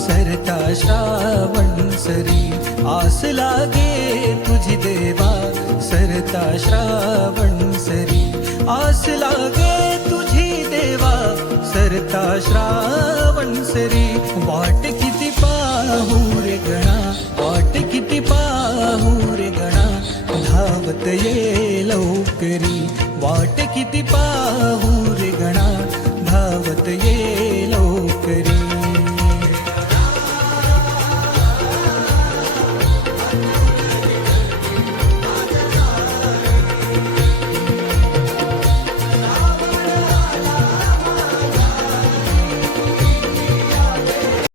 सरता श्रावण सरी, आस लागे तुझी देवा सरता श्रावण सरी, आस लागे तुझी देवा सरता श्रावण सरी. वाट किती पाहू रे गणा, वाट किती पाहू रे गणा, धावत ये लवकरी. वाट किती पाहू रे गणा, धावत ये लवकरी.